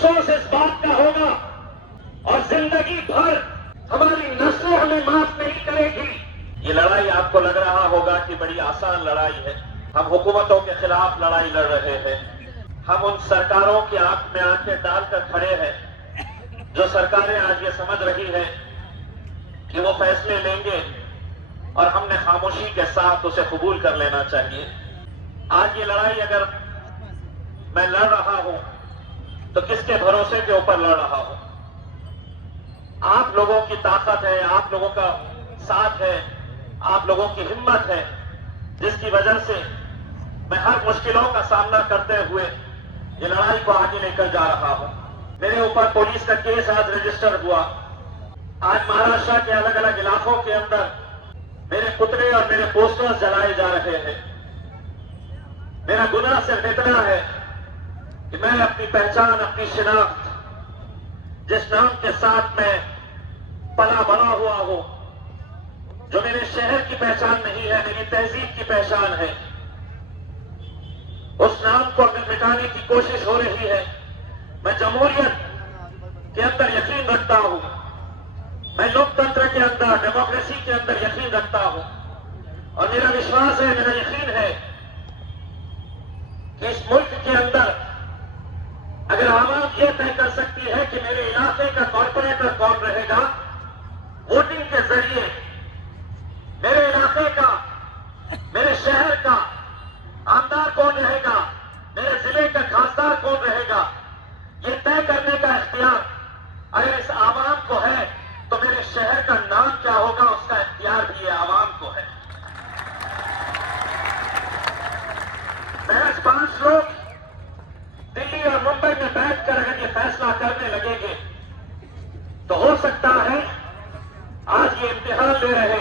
अफसोस इस बात का होगा और जिंदगी भर हमारी नस्लें हमें माफ नहीं करेगी। ये लड़ाई आपको लग रहा होगा कि बड़ी आसान लड़ाई है। हम हुकूमतों के खिलाफ लड़ाई लड़ रहे हैं। हम उन सरकारों की आंख में आंखें डालकर खड़े हैं जो सरकारें आज ये समझ रही हैं कि वो फैसले लेंगे और हमने खामोशी के साथ उसे कबूल कर लेना चाहिए। आज ये लड़ाई अगर मैं लड़ रहा हूं तो किसके भरोसे के ऊपर लड़ रहा हूं? आप लोगों की ताकत है, आप लोगों का साथ है, आप लोगों की हिम्मत है, जिसकी वजह से मैं हर मुश्किलों का सामना करते हुए ये लड़ाई को आगे लेकर जा रहा हूं। मेरे ऊपर पुलिस का केस आज रजिस्टर हुआ। आज महाराष्ट्र के अलग अलग इलाकों के अंदर मेरे पुतले और मेरे पोस्टर्स जलाए जा रहे हैं। मेरा गुनाह सिर्फ इतना है कि मैं अपनी पहचान, अपनी शिनाख्त, जिस नाम के साथ मैं पला बड़ा हुआ हूं, जो मेरे शहर की पहचान नहीं है, मेरी तहजीब की पहचान है, उस नाम को अगर मिटाने की कोशिश हो रही है। मैं जमहूरियत के अंदर यकीन रखता हूं, मैं लोकतंत्र के अंदर, डेमोक्रेसी के अंदर यकीन रखता हूं और मेरा विश्वास है, मेरा यकीन है कि इस मुल्क के अंदर अगर आवाम यह तय कर सकती है कि मेरे इलाके का कॉर्पोरेटर कौन रहेगा, वोटिंग के जरिए मेरे इलाके का, मेरे शहर का आमदार कौन रहेगा, मेरे जिले का खासदार कौन रहेगा, ये तय करने का इख्तियार अगर इस आवाम को है तो मेरे शहर का नाम क्या होगा उसका इख्तियार भी ये आवाम को है। महज 5 लोग दिल्ली और मुंबई में बैठकर अगर ये फैसला करने लगेंगे तो हो सकता है आज ये इम्तिहान ले रहे